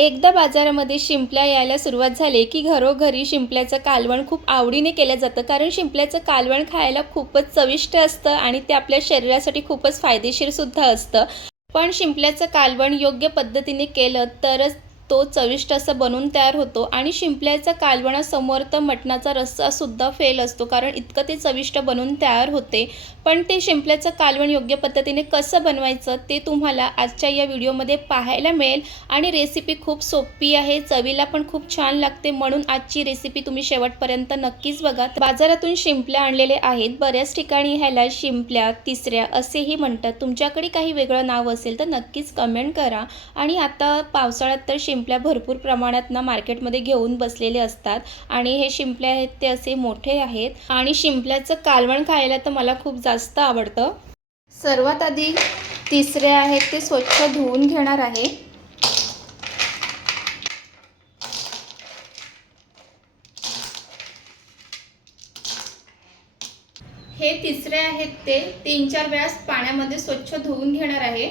एकदा बाजारामध्ये शिंपल्या यायला सुरुवात झाली की घरोघरी शिंपल्याचं कालवण खूप आवडीने केलं जातं. कारण शिंपल्याचं कालवण खायला खूपच चविष्ट असतं आणि ते आपल्या शरीरासाठी खूपच फायदेशीरसुद्धा असतं. पण शिंपल्याचं कालवण योग्य पद्धतीने केलं तरच तो चविष्ट असं बनून तयार होतो. आणि शिंपल्याच्या कालवणासमोर तर मटणाचा रस्सासुद्धा फेल असतो, कारण इतकं ते चविष्ट बनून तयार होते. पण ते शिंपल्याचं कालवण योग्य पद्धतीने कसं बनवायचं ते तुम्हाला आजच्या या व्हिडिओमध्ये पाहायला मिळेल. आणि रेसिपी खूप सोपी आहे, चवीला पण खूप छान लागते, म्हणून आजची रेसिपी तुम्ही शेवटपर्यंत नक्कीच बघा. बाजारातून शिंपल्या आणलेले आहेत. बऱ्याच ठिकाणी ह्याला शिंपल्या, तिसऱ्या असेही म्हणतात. तुमच्याकडे काही वेगळं नाव असेल तर नक्कीच कमेंट करा. आणि आता पावसाळ्यात तर शिंपल्या भरपूर प्रमाणात मार्केटमध्ये घेऊन बसलेले असतात. आणि हे शिंपल्या आहेत ते असे मोठे आहेत. आणि शिंपल्याचं कालवण खायला तर मला खूप जास्त आवडतं. सर्वात आधी तिसरे आहेत ते स्वच्छ धुवून घेणार आहे. हे तिसरे आहेत ते 3-4 वेळा पाण्यामध्ये स्वच्छ धुवून घेणार आहे.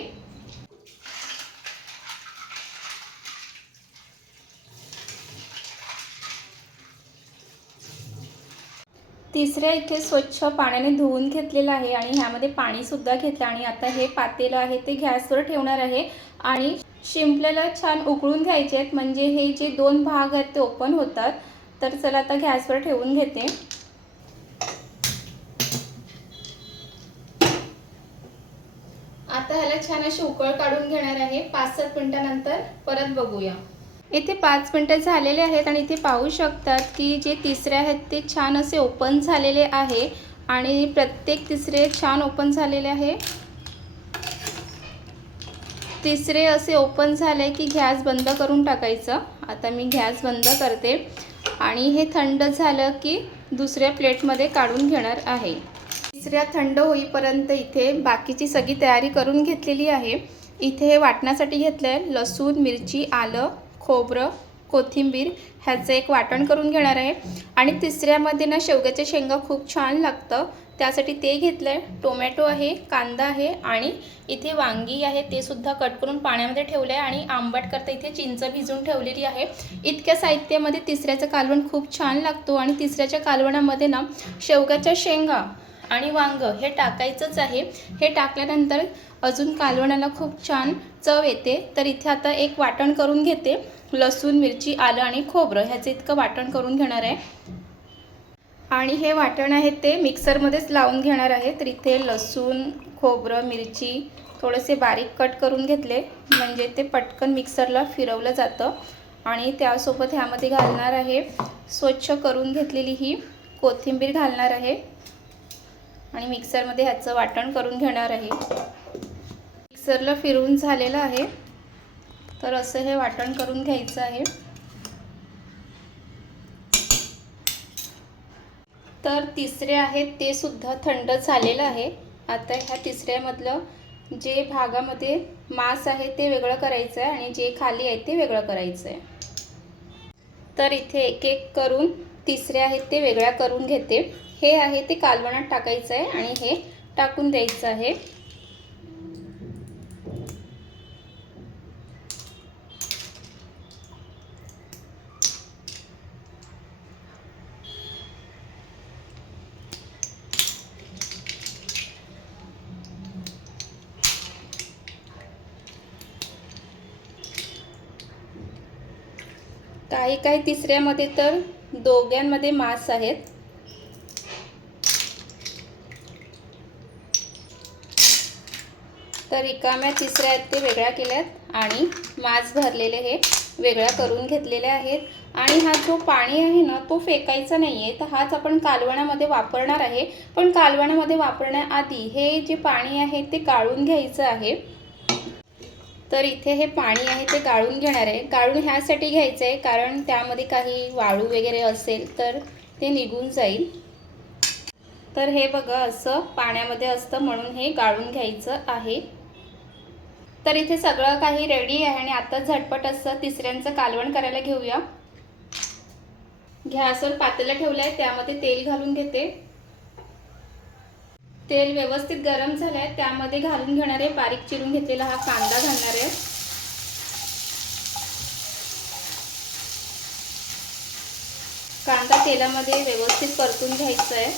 तिसऱ्या इथे स्वच्छ पाण्याने धुवून घेतलेलं आहे आणि ह्यामध्ये पाणीसुद्धा घेतलं. आणि आता हे पातेलं आहे ते गॅसवर ठेवणार आहे आणि शिंपल्याला छान उकळून घ्यायचे आहेत, म्हणजे हे जे 2 भाग आहेत ते ओपन होतात. तर चला आता गॅसवर ठेवून घेते. आता ह्याला छान अशी उकळ काढून घेणार आहे. 5-7 मिनिटांनंतर परत बघूया. इथे 5 मिनिटं झालेले आहेत आणि इथे पाहू शकतात की जे तिसरे आहेत ते छान असे ओपन झालेले आहे आणि प्रत्येक तिसरे छान ओपन झालेले आहे. तिसरे असे ओपन झाले की गॅस बंद करून टाकायचं. आता मी गॅस बंद करते आणि हे थंड झालं की दुसऱ्या प्लेटमध्ये काढून घेणार आहे. तिसऱ्या थंड होईपर्यंत इथे बाकीची सगळी तयारी करून घेतलेली आहे. इथे हे वाटण्यासाठी घेतलं आहे. लसूण, मिरची, आलं, खोबरं, कोथिंबीर ह्याचं एक वाटण करून घेणार आहे. आणि तिसऱ्यामध्ये शेवग्याच्या शेंगा खूप छान लागतं, त्यासाठी ते घेतलं आहे. टोमॅटो आहे, कांदा आहे आणि इथे वांगी आहे, ते सुद्धा कट करून पाण्यामध्ये ठेवलं आहे. आणि आंबट करता इथे चिंच भिजवून ठेवलेली आहे. इतक्या साहित्यामध्ये तिसऱ्याचं कालवण खूप छान लागतो. आणि तिसऱ्याच्या कालवणामध्ये शेवग्याच्या शेंगा आणि वांगं हे टाकायचंच आहे. हे टाकल्यानंतर अजून कालवणाला खूप छान चव येते. तर इथे आता एक वाटण करून घेते. लसूण, मिरची, आलं आणि खोबरं ह्याचं इतकं वाटण करून घेणार आहे. आणि हे वाटण आहे ते मिक्सरमध्येच लावून घेणार आहे. तर इथे लसूण, खोबरं, मिरची थोडेसे बारीक कट करून घेतले, म्हणजे ते पटकन मिक्सरला फिरवलं जातं. आणि त्यासोबत ह्यामध्ये घालणार आहे स्वच्छ करून घेतलेली ही कोथिंबीर घालणार आहे. आणि मिक्सरमध्ये ह्याचं वाटण करून घेणार आहे. मिक्सरला फिरवून झालेलं आहे. तर असं हे वाटण करून घ्यायचं आहे. तर तिसरे आहेत ते सुद्धा थंड झालेलं आहे. आता ह्या तिसऱ्यामधलं जे भागामध्ये मांस आहे ते वेगळं करायचं आहे आणि जे खाली आहे ते वेगळं करायचं आहे. तर इथे एक एक करून तिसरे आहेत ते वेगळ्या करून घेते. हे आहे ते कालवणात टाकायचं आहे आणि हे टाकून द्यायचं आहे. काही काही तिसऱ्यामध्ये तर दोघांमध्ये मांस आहेत. तर रिकाम्या तिसऱ्या आहेत ते वेगळ्या केल्यात आणि मांस भरलेले हे वेगळ्या करून घेतलेले आहेत. आणि हा जो पाणी आहे ना तो फेकायचा नाही आहे, तर हाच आपण कालवणामध्ये वापरणार आहे. पण कालवणामध्ये वापरण्याआधी हे जे पाणी आहे ते गाळून घ्यायचं आहे. तर इथे हे पाणी आहे ते गाळून घेणार आहे. गाळून ह्यासाठी घ्यायचं आहे कारण त्यामध्ये काही वाळू वगैरे असेल तर ते निघून जाईल. तर हे बघा असं पाण्यामध्ये असतं, म्हणून हे गाळून घ्यायचं आहे. तर इथे सगळं काही रेडी आहे आणि आता झटपट असं तिसऱ्यांचं कालवण करायला घेऊया. गॅसवर पातेलं ठेवलं आहे, त्यामध्ये तेल घालून घेते. तेल व्यवस्थित गरम झालं आहे, त्यामध्ये घालून घेणार आहे बारीक चिरून घेतलेला हा कांदा घालणार आहे. कांदा तेलामध्ये व्यवस्थित परतून घ्यायचा आहे।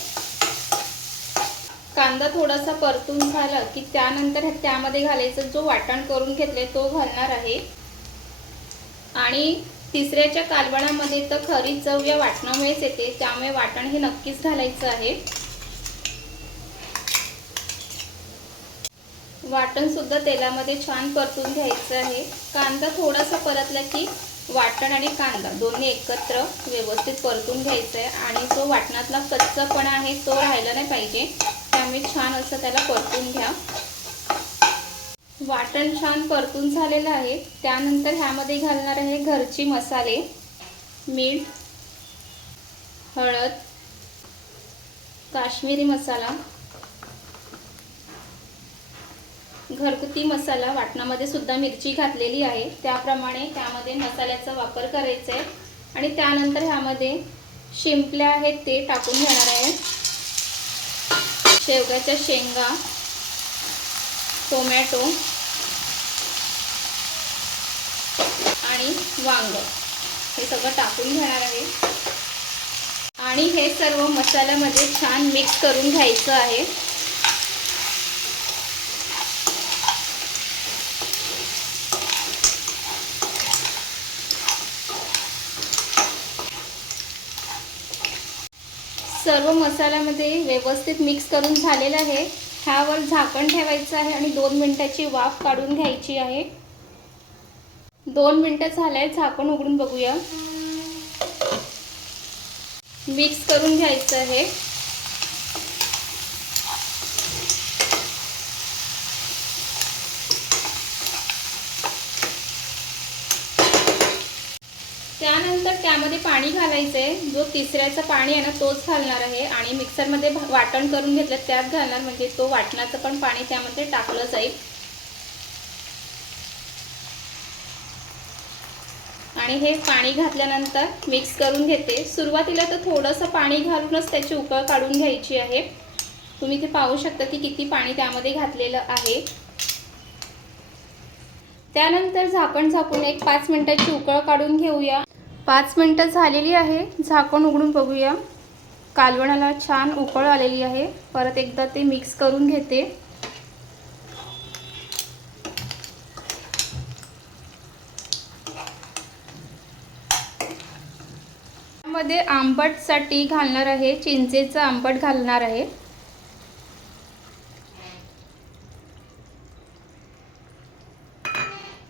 कांदा थोडासा परतून झाला की त्यानंतर त्यामध्ये घालायचं जो वाटण करून घेतले तो घालणार आहे। आणि तिसऱ्याच्या कालवणामध्ये तर खरी चव या वाटणामुळेच येते, त्यामुळे वाटण हे नक्कीच घालायचं आहे। वाटण सुद्धा तेलामध्ये छान परतून घ्यायचं आहे। कांदा थोडासा परतला की वाटण आणि कांदा दोन्ही एकत्र व्यवस्थित परतून घ्यायचं आहे आणि जो वाटणातला कच्चापणा आहे तो राहिला नाही पाहिजे, त्यामुळे छान असं त्याला परतून घ्या। वाटण छान परतून झालेलं आहे। त्यानंतर ह्यामध्ये घालणार आहे घरची मसाले, मीठ, हळद, काश्मीरी मसाला, घरगुती मसाला। वाटणामध्ये सुद्धा मिरची घातलेली आहे, त्याप्रमाणे त्यामध्ये मसाल्याचा वापर करायचा आहे। आणि त्यानंतर ह्यामध्ये शिंपल्या आहेत ते टाकून घेणार आहे, शेवग्याच्या शेंगा, टोमॅटो आणि वांग हे सगळं टाकून घेणार आहे आणि हे सर्व मसाल्यामध्ये छान मिक्स करून घ्यायचं आहे। सर्व मसाल्यामध्ये व्यवस्थित मिक्स करून झालेलं आहे। ह्यावर झाकण ठेवायचं आहे आणि 2 मिनिटाची वाफ काढून घ्यायची आहे। 2 मिनिटं झाले, झाकण उघडून बघूया। मिक्स करून घ्यायचं आहे। त्यानंतर त्यामध्ये पाणी घालायचं आहे, जो तिसऱ्याचं पाणी आहे ना तोच घालणार आहे आणि मिक्सरमध्ये वाटण करून घेतलं त्यात घालणार, म्हणजे तो वाटणाचं पण पाणी त्यामध्ये टाकलं जाईल। आणि हे पाणी घातल्यानंतर मिक्स करून घेते। सुरुवातीला तर थोडंसं पाणी घालूनच त्याची उकळ काढून घ्यायची आहे। तुम्ही ते पाहू शकता की किती पाणी त्यामध्ये घातलेलं आहे। त्यानंतर झाकण झाकून एक 5 मिनिटाची उकळ काढून घेऊया। 5 मिनिटं झालेली आहे, झाकण उघडून बघूया। कालवणाला छान उकळ आलेली आहे। परत एकदा ते मिक्स करून घेते। मध्ये आंबटसाठी घालणार आहे, चिंचेचं आंबट घालणार आहे।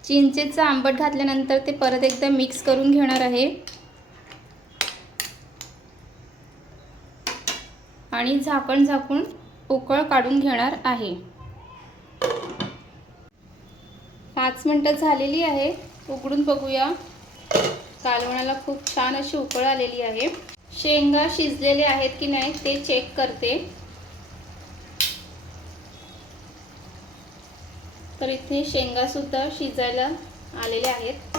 चिंचेचं आंबट घातल्यानंतर ते परत एकदा मिक्स करून घेणार आहे आणि झाकण झाकून उकळ काढून घेणार आहे। 5 मिनिटं झालेली आहे, उघडून बघूया। कालवणाला खूप छान अशी उकळ आलेली आहे। शेंगा शिजलेले आहेत की नाही ते चेक करते। तर इथे शेंगा सुद्धा शिजायला आलेले आहेत।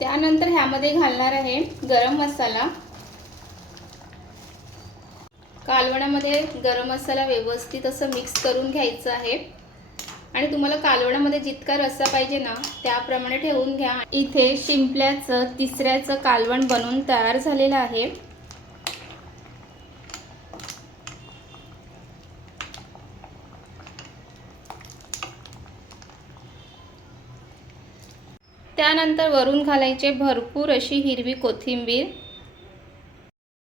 त्यानंतर ह्यामध्ये घालणार आहे गरम मसाला। कालवणामध्ये गरम मसाला व्यवस्थित असं मिक्स करून घ्यायचं आहे आणि तुम्हाला कालवणामध्ये जितका रस्सा पाहिजे ना त्याप्रमाणे ठेवून घ्या। इथे शिंपल्याचं तिसऱ्याचं कालवण बनवून तयार झालेलं आहे। त्यानंतर वरून घालायचे भरपूर अशी हिरवी कोथिंबीर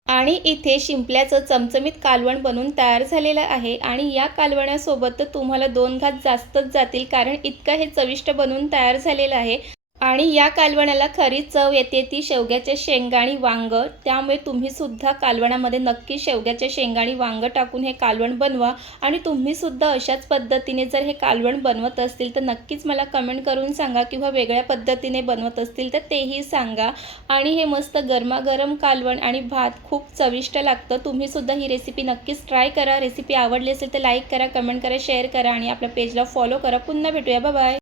आणि इथे शिंपल्याचं चमचमीत कालवण बनवून तयार झालेलं आहे। आणि या कालवणासोबत तुम्हाला 2 घास जास्तच जातील, कारण इतकं हे चविष्ट बनवून तयार झालेलं आहे। आणि या कालवणाला खरी चव येते ती शेवग्याच्या शेंगा आणि वांग, त्यामुळे तुम्ही सुद्धा कालवणामध्ये नक्की शेवग्याच्या शेंगा आणि वांग टाकून हे कालवण बनवा। आणि तुम्ही सुद्धा अशाच पद्धतीने जर हे कालवण बनवत असतील तर नक्कीच मला कमेंट करून सांगा, किंवा वेगळ्या पद्धतीने बनवत असतील तर तेही सांगा। आणि हे मस्त गरमागरम कालवण आणि भात खूप चविष्ट लागतं। तुम्ही सुद्धा ही रेसिपी नक्कीच ट्राय करा। रेसिपी आवडली असेल तर लाईक करा, कमेंट करा, शेअर करा आणि आपल्या पेजला फॉलो करा। पुन्हा भेटूया, बाय बाय।